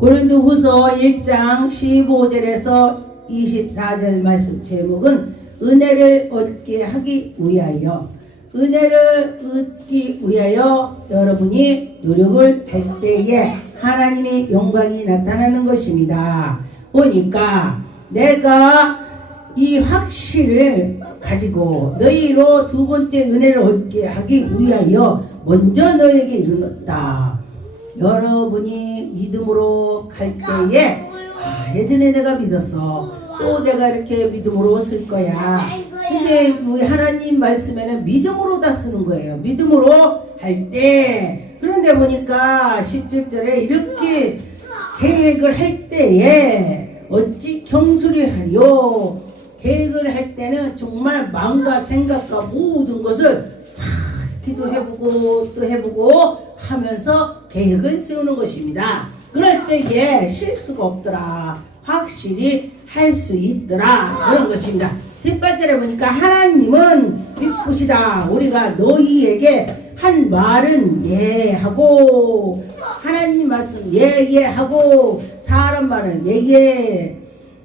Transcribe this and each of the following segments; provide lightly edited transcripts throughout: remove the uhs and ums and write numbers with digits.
고린도후서 1장 15절에서 24절 말씀 제목은 은혜를 얻게 하기 위하여, 은혜를 얻기 위하여 여러분이 노력을 할 때에 하나님의 영광이 나타나는 것입니다. 보니까 내가 이 확신을 가지고 너희로 두 번째 은혜를 얻게 하기 위하여 먼저 너에게 이르렀다. 여러분이 믿음으로 갈 때에 예전에 내가 믿었어, 또 내가 이렇게 믿음으로 쓸 거야. 근데 하나님 말씀에는 믿음으로 다 쓰는 거예요. 믿음으로 할 때. 그런데 보니까 17절에 이렇게 계획을 할 때에 어찌 경솔히 하리요. 계획을 할 때는 정말 마음과 생각과 모든 것을 다 기도해보고 또 해보고 하면서 계획을 세우는 것입니다. 그럴 때에 실수가 없더라, 확실히 할 수 있더라, 그런 것입니다. 뒷번째를 보니까 하나님은 기쁘시다. 우리가 너희에게 한 말은 예하고, 하나님 말씀 예하고, 사람 말은 예예.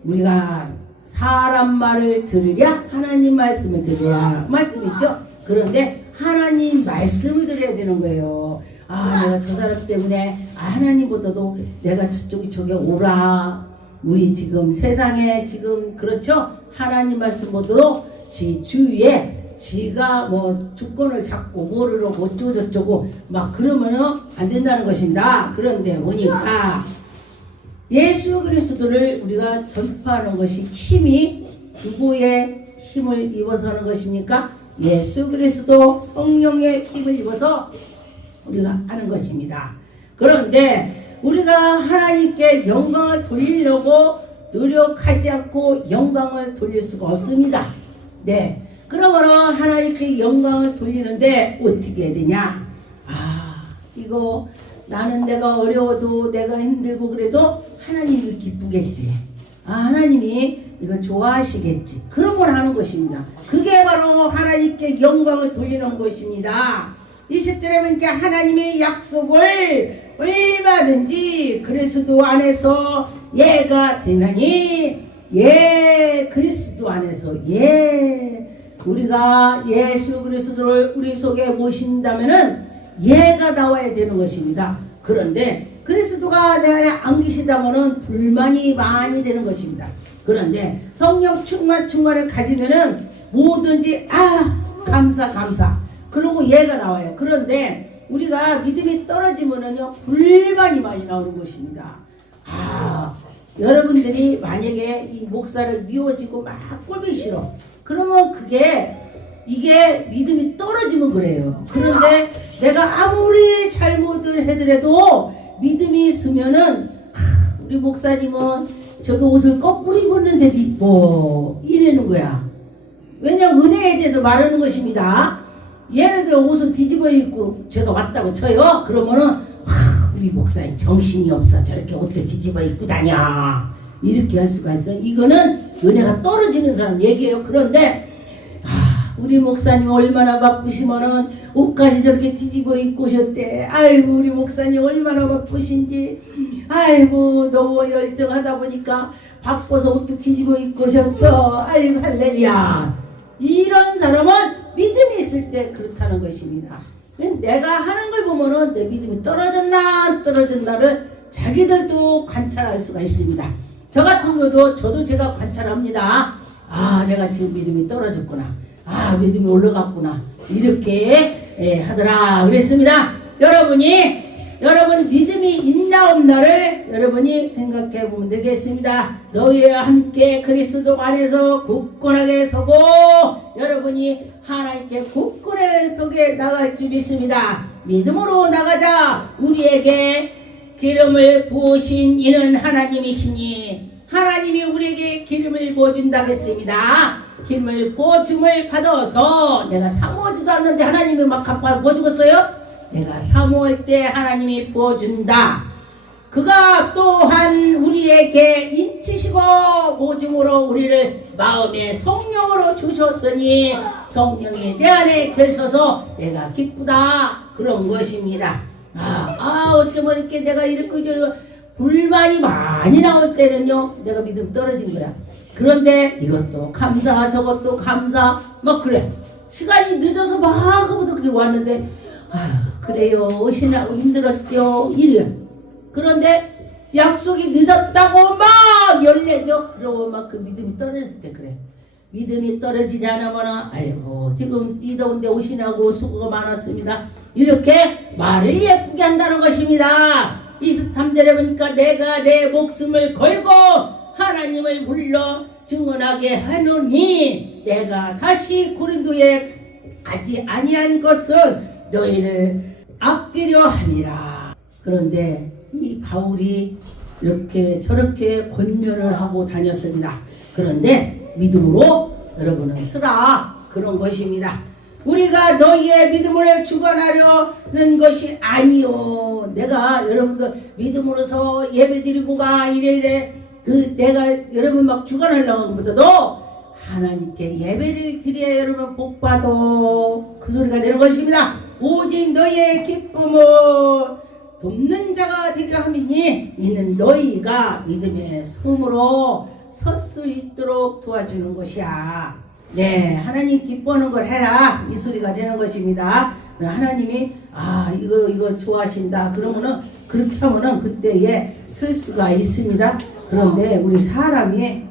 우리가 사람 말을 들으랴, 하나님 말씀을 들으랴 말씀 있죠. 그런데 하나님 말씀을 들어야 되는 거예요. 내가 저 사람 때문에 하나님보다도 내가 저쪽에 오라. 우리 지금 세상에 지금 그렇죠. 하나님 말씀보다도 지 주위에 지가 뭐 주권을 잡고 뭐를 하고 어쩌고저쩌고 막 그러면은 안 된다는 것입니다. 그런데 보니까 예수 그리스도를 우리가 전파하는 것이 힘이 누구의 힘을 입어서 하는 것입니까? 예수 그리스도 성령의 힘을 입어서 우리가 하는 것입니다. 그런데 우리가 하나님께 영광을 돌리려고 노력하지 않고 영광을 돌릴 수가 없습니다. 네. 그러므로 하나님께 영광을 돌리는데 어떻게 해야 되냐? 이거 나는 내가 어려워도 내가 힘들고 그래도 하나님이 기쁘겠지. 하나님이 이걸 좋아하시겠지. 그런 걸 하는 것입니다. 그게 바로 하나님께 영광을 돌리는 것입니다. 20절에 보니까 하나님의 약속을 얼마든지 그리스도 안에서 예가 되나니, 그리스도 안에서 우리가 예수 그리스도를 우리 속에 모신다면은 예가 나와야 되는 것입니다. 그런데 그리스도가 내 안에 안 계시다면은 불만이 많이 되는 것입니다. 그런데 성령 충만을 가지면은 뭐든지 감사 그러고 예가 나와요. 그런데 우리가 믿음이 떨어지면은요 불만이 많이 나오는 것입니다. 여러분들이 만약에 이 목사를 미워지고 막 꼴보기 싫어, 그러면 이게 믿음이 떨어지면 그래요. 그런데 내가 아무리 잘못을 해더라도 믿음이 있으면은 우리 목사님은 저기 옷을 거꾸로 입었는데도 이뻐 이러는 거야. 왜냐면 은혜에 대해서 말하는 것입니다. 예를 들어 옷을 뒤집어 입고 제가 왔다고 쳐요. 그러면은 우리 목사님 정신이 없어, 저렇게 옷도 뒤집어 입고 다녀, 이렇게 할 수가 있어요. 이거는 은혜가 떨어지는 사람 얘기예요. 그런데 우리 목사님 얼마나 바쁘시면은 옷까지 저렇게 뒤집어 입고 오셨대. 아이고 우리 목사님 얼마나 바쁘신지, 아이고 너무 열정하다 보니까 바빠서 옷도 뒤집어 입고 오셨어. 아이고 할렐루야. 이런 사람은 믿음이 있을 때 그렇다는 것입니다. 내가 하는 걸 보면은 내 믿음이 떨어졌나 안 떨어졌나를 자기들도 관찰할 수가 있습니다. 저 같은 경우도 저도 제가 관찰합니다. 내가 지금 믿음이 떨어졌구나, 믿음이 올라갔구나, 이렇게 하더라 그랬습니다. 여러분 믿음이 있나 없나를 여러분이 생각해 보면 되겠습니다. 너희와 함께 그리스도 안에서 굳건하게 서고 여러분이 하나님께 굳건하게 서게 나갈 줄 믿습니다. 믿음으로 나가자. 우리에게 기름을 부으신 이는 하나님이시니 하나님이 우리에게 기름을 부어준다고 했습니다. 기름을 부어줌을 받아서 내가 사모하지도 않는데 하나님이 막 부어주겠어요? 내가 사모할 때 하나님이 부어준다. 그가 또한 우리에게 인치시고 보증으로 우리를 마음의 성령으로 주셨으니 성령이 내 안에 계셔서 내가 기쁘다, 그런 것입니다. 어쩌면 이렇게 내가 이렇게 불만이 많이 나올 때는요 내가 믿음 떨어진 거야. 그런데 이것도 감사 저것도 감사 막 그래. 시간이 늦어서 막 하고부터 왔는데 그래요 오시느라고 힘들었죠 이래. 그런데 약속이 늦었다고 막 열내죠. 그러고 막 그 믿음이 떨어졌을 때 그래. 믿음이 떨어지지 않으면 아이고 지금 이 더운데 오시느라고 수고가 많았습니다 이렇게 말을 예쁘게 한다는 것입니다. 23절에 보니까 내가 내 목숨을 걸고 하나님을 불러 증언하게 하노니 내가 다시 고린도에 가지 아니한 것은 너희를 아끼려 함이라. 그런데 이 바울이 이렇게 저렇게 권면을 하고 다녔습니다. 그런데 믿음으로 여러분은 쓰라 그런 것입니다. 우리가 너희의 믿음을 주관하려는 것이 아니요. 내가 여러분들 믿음으로서 예배드리고 가 이래 내가 여러분 막 주관하려고 하는 것보다도 하나님께 예배를 드려야 여러분 복받아 그 소리가 되는 것입니다. 오직 너희의 기쁨을 돕는 자가 되려 함이니 이는 너희가 믿음의 손으로 설 수 있도록 도와주는 것이야. 네, 하나님 기뻐하는 걸 해라 이 소리가 되는 것입니다. 하나님이 이거 좋아하신다 그러면은 그렇게 하면은 그때에 쓸 수가 있습니다. 그런데 우리 사람이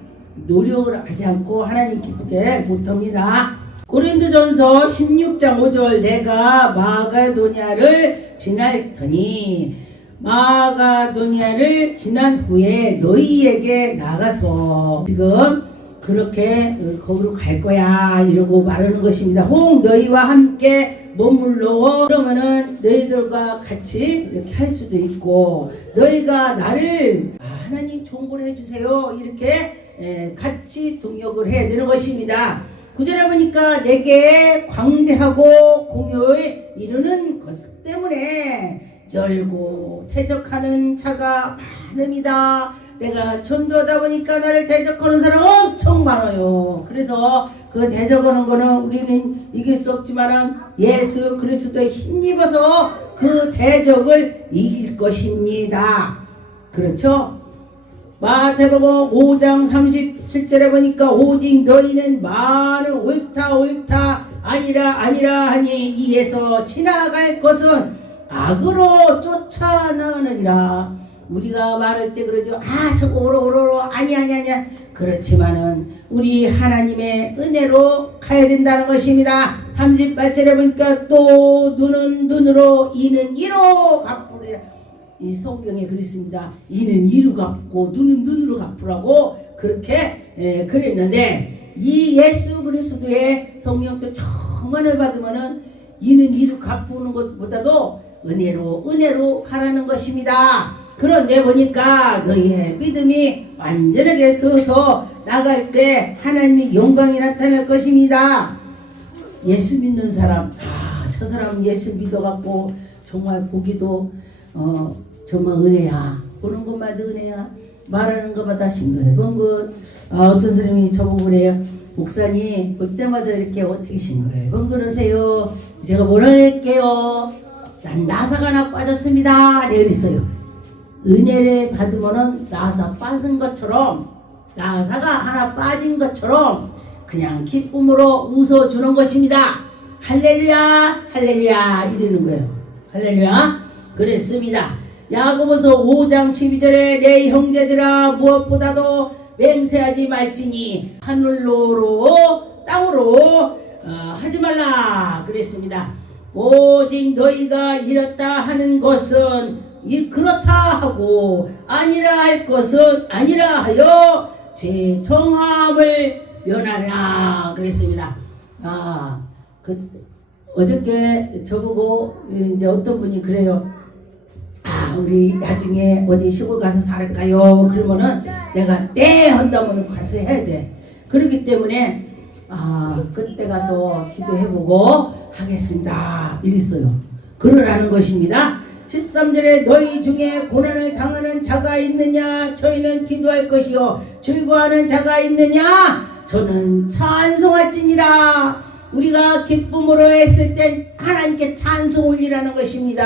노력을 하지 않고 하나님 기쁘게 못합니다. 고린도전서 16장 5절 내가 마가도냐를 지날더니 마가도냐를 지난 후에 너희에게 나가서 지금 그렇게 거기로 갈 거야 이러고 말하는 것입니다. 혹 너희와 함께 머물러 그러면은 너희들과 같이 이렇게 할 수도 있고 너희가 나를 하나님 좋은 걸 해주세요 이렇게 같이 동역을 해야 되는 것입니다. 구절에 보니까 내게 광대하고 공효에 이르는 것 때문에 열고 대적하는 자가 많습니다. 내가 전도하다 보니까 나를 대적하는 사람 엄청 많아요. 그래서 그 대적하는 거는 우리는 이길 수 없지만 예수 그리스도에 힘입어서 그 대적을 이길 것입니다. 그렇죠? 마태복음 5장 37절에 보니까 오직 너희는 말을 옳다 아니라 하니 이에서 지나갈 것은 악으로 쫓아나느니라. 우리가 말할 때 그러죠. 저거 오로 아니야. 그렇지만은 우리 하나님의 은혜로 가야 된다는 것입니다. 38절에 보니까 또 눈은 눈으로 이는 이로 갚으리라. 이 성경에 그랬습니다. 이는 이로 갚고 눈은 눈으로 갚으라고 그렇게 그랬는데 이 예수 그리스도의 성령도 충만을 받으면은 이는 이로 갚는 것보다도 은혜로 하라는 것입니다. 그런데 보니까 너희의 믿음이 완전하게 서서 나갈 때 하나님의 영광이 나타날 것입니다. 예수 믿는 사람 저 사람 예수 믿어갖고 정말 보기도 정말 은혜야. 보는 것마다 은혜야. 말하는 것마다 싱글벙글. 어떤 사람이 저보고 그래요. 목사님 그때마다 이렇게 어떻게 싱글벙글하세요. 제가 뭐라 할게요. 난 나사가 하나 빠졌습니다. 내가 그랬어요. 은혜를 받으면은 나사 빠진 것처럼 나사가 하나 빠진 것처럼 그냥 기쁨으로 웃어주는 것입니다. 할렐루야 이러는 거예요. 할렐루야. 그랬습니다. 야고보서 5장 12절에 내 형제들아 무엇보다도 맹세하지 말지니 하늘로로 땅으로 하지 말라 그랬습니다. 오직 너희가 이렇다 하는 것은 그렇다 하고 아니라 할 것은 아니라 하여 제 정함을 면하라 그랬습니다. 어저께 저보고 이제 어떤 분이 그래요. 우리 나중에 어디 시골 가서 살까요? 그러면은 내가 네 한다면 가서 해야 돼. 그렇기 때문에 그때 가서 기도해보고 하겠습니다. 이랬어요. 그러라는 것입니다. 13절에 너희 중에 고난을 당하는 자가 있느냐? 저희는 기도할 것이요 즐거워하는 자가 있느냐? 저는 찬송할지니라. 우리가 기쁨으로 했을 때 하나님께 찬송 올리라는 것입니다.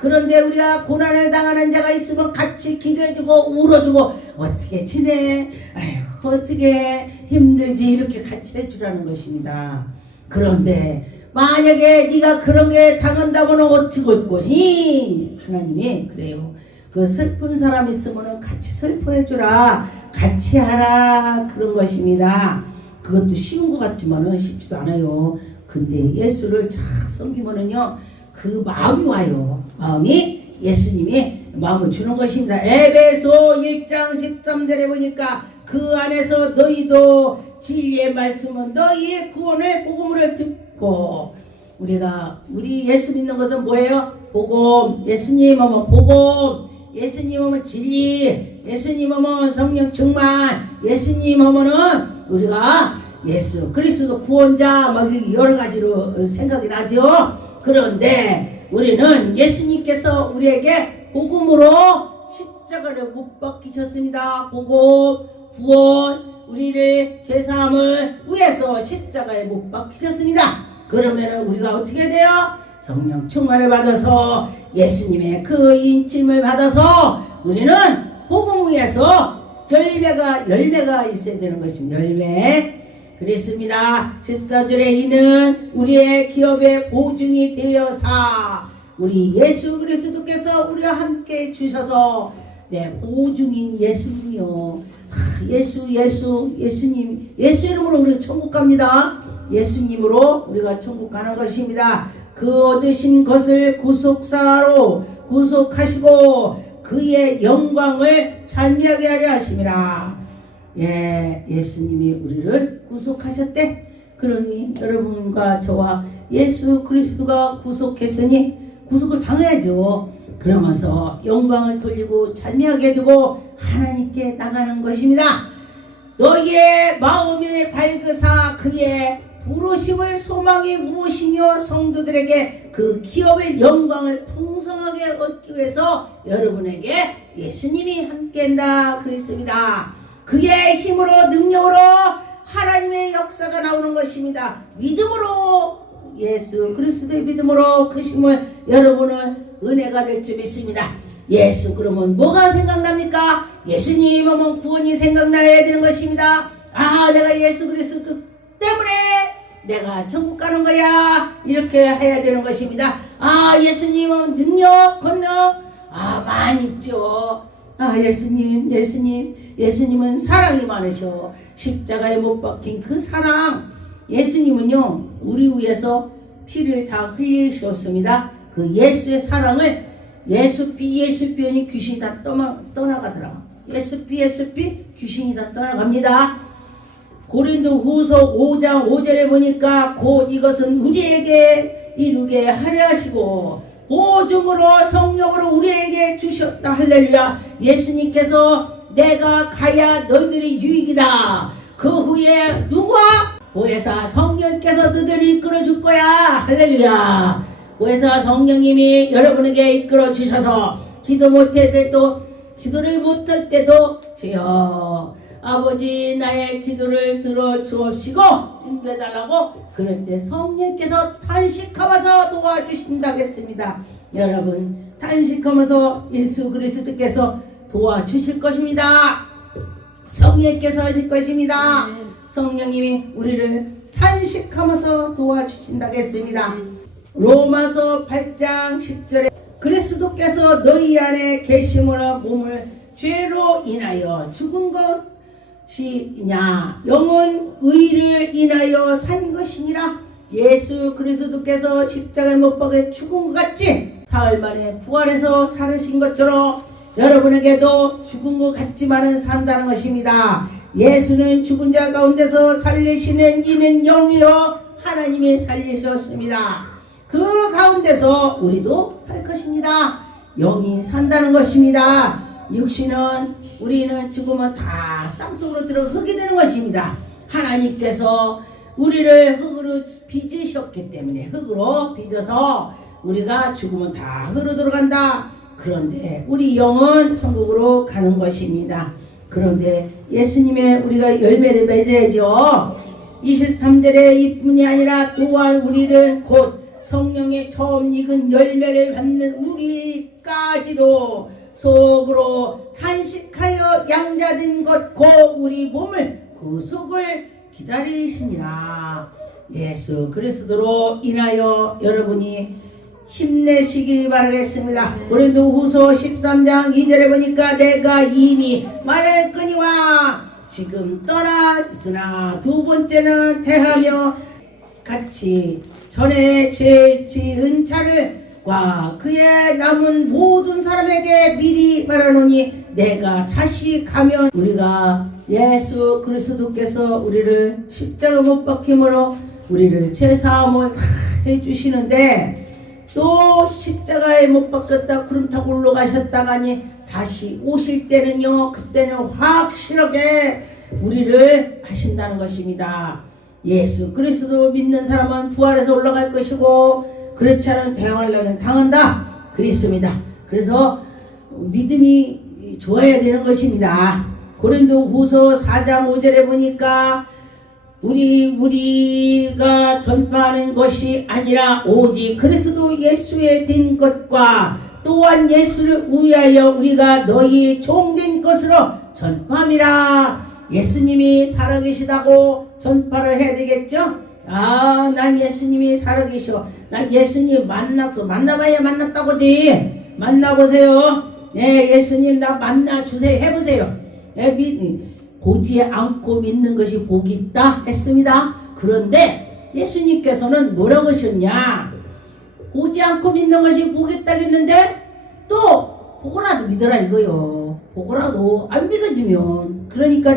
그런데 우리가 고난을 당하는 자가 있으면 같이 기도해주고 울어주고 어떻게 지내? 아휴 어떻게 힘들지? 이렇게 같이 해주라는 것입니다. 그런데 만약에 네가 그런 게 당한다면 어떻게 할 것이니? 하나님이 그래요. 그 슬픈 사람 있으면 같이 슬퍼해주라. 같이 하라. 그런 것입니다. 그것도 쉬운 것 같지만은 쉽지도 않아요. 근데 예수를 잘 섬기면은요, 그 마음이 와요. 마음이 예수님이 마음을 주는 것입니다. 에베소 1장 13절에 보니까 그 안에서 너희도 진리의 말씀은 너희의 구원을 복음을 듣고 우리 예수 믿는 것은 뭐예요? 복음. 예수님 하면 복음. 예수님 하면 진리. 예수님 하면 성령 충만. 예수님 하면은 우리가 예수 그리스도 구원자 막 여러 가지로 생각이 나죠. 그런데 우리는 예수님께서 우리에게 복음으로 십자가를 못 박히셨습니다. 복음, 구원, 우리를 죄사함을 위해서 십자가에 못 박히셨습니다. 그러면 우리가 어떻게 돼요? 성령 충만을 받아서 예수님의 그 인침을 받아서 우리는 복음 위에서 열매가 있어야 되는 것입니다. 열매. 그랬습니다. 14절에 이는 우리의 기업의 보증이 되어사 우리 예수 그리스도께서 우리와 함께 주셔서 보증인 예수님이요. 예수님 예수 이름으로 우리가 천국 갑니다. 예수님으로 우리가 천국 가는 것입니다. 그 얻으신 것을 구속사로 구속하시고 그의 영광을 찬미하게 하려 하심이라. 예수님이 우리를 구속하셨대. 그러니 여러분과 저와 예수 그리스도가 구속했으니 구속을 당해야죠. 그러면서 영광을 돌리고 찬미하게 두고 하나님께 나가는 것입니다. 너희의 마음이 밝으사 그의 부르심을 소망이 무엇이며 성도들에게 그 기업의 영광을 풍성하게 얻기 위해서 여러분에게 예수님이 함께한다 그랬습니다. 그의 힘으로 능력으로 하나님의 역사가 나오는 것입니다. 믿음으로 예수 그리스도의 믿음으로 그 힘을 여러분은 은혜가 될 줄 믿습니다. 예수 그러면 뭐가 생각납니까? 예수님 하면 구원이 생각나야 되는 것입니다. 내가 예수 그리스도 때문에 내가 천국 가는 거야 이렇게 해야 되는 것입니다. 예수님 하면 능력 권능 많이 있죠. 예수님은 사랑이 많으셔. 십자가에 못 박힌 그 사랑. 예수님은요 우리 위해서 피를 다 흘리셨습니다. 그 예수의 사랑을 예수피 귀신이 다 떠나가더라. 예수피 귀신이 다 떠나갑니다. 고린도후서 5장 5절에 보니까 곧 이것은 우리에게 이루게 하려 하시고 보증으로 성령으로 우리에게 주셨다. 할렐루야. 예수님께서 내가 가야 너희들이 유익이다. 그 후에 누가? 보혜사 성령께서 너희들을 이끌어 줄 거야. 할렐루야. 보혜사 성령님이 여러분에게 이끌어 주셔서 기도를 못할 때도 주여 아버지 나의 기도를 들어 주옵시고 인도해달라고 그럴 때 성령께서 탄식하면서 도와주신다겠습니다. 여러분 탄식하면서 예수 그리스도께서 도와주실 것입니다. 성령께서 하실 것입니다. 성령님이 우리를 탄식하면서 도와주신다겠습니다. 로마서 8장 10절에 그리스도께서 너희 안에 계심으로 몸을 죄로 인하여 죽은 것이냐 영은 의를 인하여 산 것이니라. 예수 그리스도께서 십자가에 못 박혀 죽은 것 같이 사흘 만에 부활해서 살으신 것처럼 여러분에게도 죽은 것 같지만은 산다는 것입니다. 예수는 죽은 자 가운데서 살리시는 이는 영이요 하나님이 살리셨습니다. 그 가운데서 우리도 살 것입니다. 영이 산다는 것입니다. 육신은 우리는 죽으면 다 땅속으로 들어 흙이 되는 것입니다. 하나님께서 우리를 흙으로 빚으셨기 때문에 흙으로 빚어서 우리가 죽으면 다 흙으로 들어간다. 그런데 우리 영은 천국으로 가는 것입니다. 그런데 예수님의 우리가 열매를 맺어야죠. 23절에 이뿐이 아니라 또한 우리는 곧 성령의 처음 익은 열매를 받는 우리까지도 속으로 탄식하여 양자된 것 고 우리 몸을 구속을 기다리시니라. 예수 그리스도로 인하여 여러분이 힘내시기 바라겠습니다. 고린도후서 13장 2절에 보니까 내가 이미 말했거니와 지금 떠나 있으나 두 번째는 대하며 같이 전에 죄 지은 자를 과 그의 남은 모든 사람에게 미리 말하노니 내가 다시 가면 우리가 예수 그리스도께서 우리를 십자가 못 박힘으로 우리를 죄사함을 다 해주시는데 또 십자가에 못 박혔다 구름 타고 올라가셨다가니 다시 오실 때는요 그때는 확실하게 우리를 하신다는 것입니다. 예수 그리스도 믿는 사람은 부활해서 올라갈 것이고 그렇지 않은 대항하려는 당한다 그랬습니다. 그래서 믿음이 좋아야 되는 것입니다. 고린도후서 4장 5절에 보니까 우리가 전파하는 것이 아니라 오직 그리스도 예수에 된 것과 또한 예수를 위하여 우리가 너희 종된 것으로 전파함이라. 예수님이 살아계시다고 전파를 해야 되겠죠? 난 예수님이 살아계셔. 난 예수님 만나봐야 만났다고지. 만나보세요. 네, 예수님 나 만나주세요. 해보세요. 보지 않고 믿는 것이 복이 있다 했습니다. 그런데 예수님께서는 뭐라고 하셨냐? 보지 않고 믿는 것이 복이 있다 했는데 또 보고라도 믿어라 이거요. 보고라도 안 믿어지면 그러니까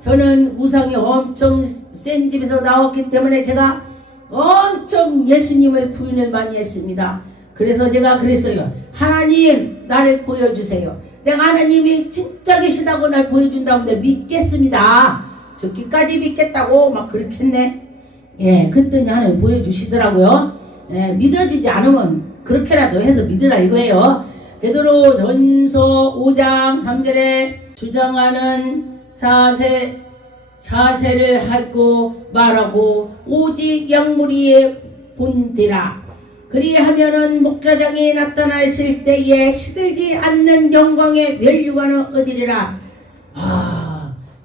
저는 우상이 엄청 센 집에서 나왔기 때문에 제가 엄청 예수님을 부인을 많이 했습니다. 그래서 제가 그랬어요. 하나님 나를 보여주세요. 내가 하나님이 진짜 계시다고 날 보여준다는데 믿겠습니다. 죽기까지 믿겠다고 막 그렇게 했네. 예, 그랬더니 하나님 보여주시더라고요. 예, 믿어지지 않으면 그렇게라도 해서 믿으라 이거예요. 베드로전서 5장 3절에 주장하는 자세를 하고 말하고 오직 양무리에 본되라. 그리하면은 목자장이 나타나있을 때에 시들지 않는 영광의 면류관을 얻으리라.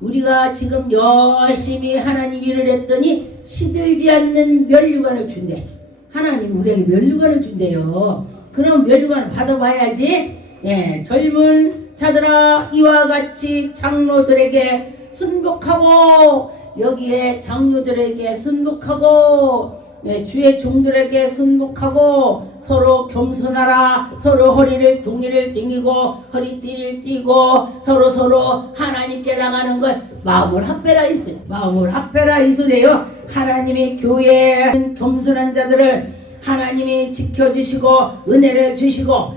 우리가 지금 열심히 하나님 일을 했더니 시들지 않는 면류관을 준대. 하나님 우리에게 면류관을 준대요. 그럼 면류관을 받아봐야지. 예, 젊은 자들아 이와 같이 장로들에게 순복하고 여기에 장로들에게 순복하고 주의 종들에게 순복하고 서로 겸손하라. 서로 허리를 동이를 땡기고 허리띠를 띠고 서로 하나님께 나가는 것 마음을 합해라 이술. 마음을 합해라 이술이에요. 하나님이 교회에 겸손한 자들을 하나님이 지켜주시고 은혜를 주시고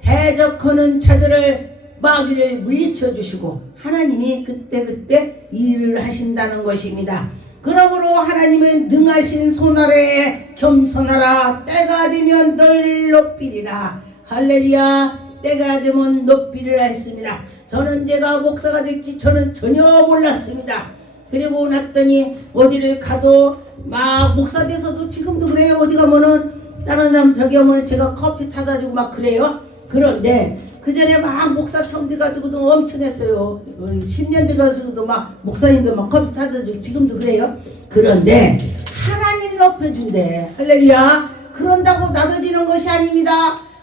대적하는 자들을 마귀를 물리쳐 주시고 하나님이 그때 일을 하신다는 것입니다. 그러므로 하나님은 능하신 손아래에 겸손하라. 때가 되면 너희를 높이리라. 할렐루야. 때가 되면 높이리라 했습니다. 저는 제가 목사가 될지 저는 전혀 몰랐습니다. 그리고 났더니 어디를 가도 막 목사 돼서도 지금도 그래요. 어디 가면은 다른 사람 저기 오면 제가 커피 타다 주고 막 그래요. 그런데 그 전에 막 목사 처음 돼가지고도 엄청 했어요. 10년 돼가지고도 막 목사님도 막 커피 타다 주고 지금도 그래요. 그런데 하나님 높여준대. 할렐루야. 그런다고 나눠지는 것이 아닙니다.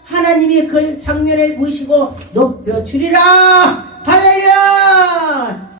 하나님이 그 장면을 보시고 높여주리라.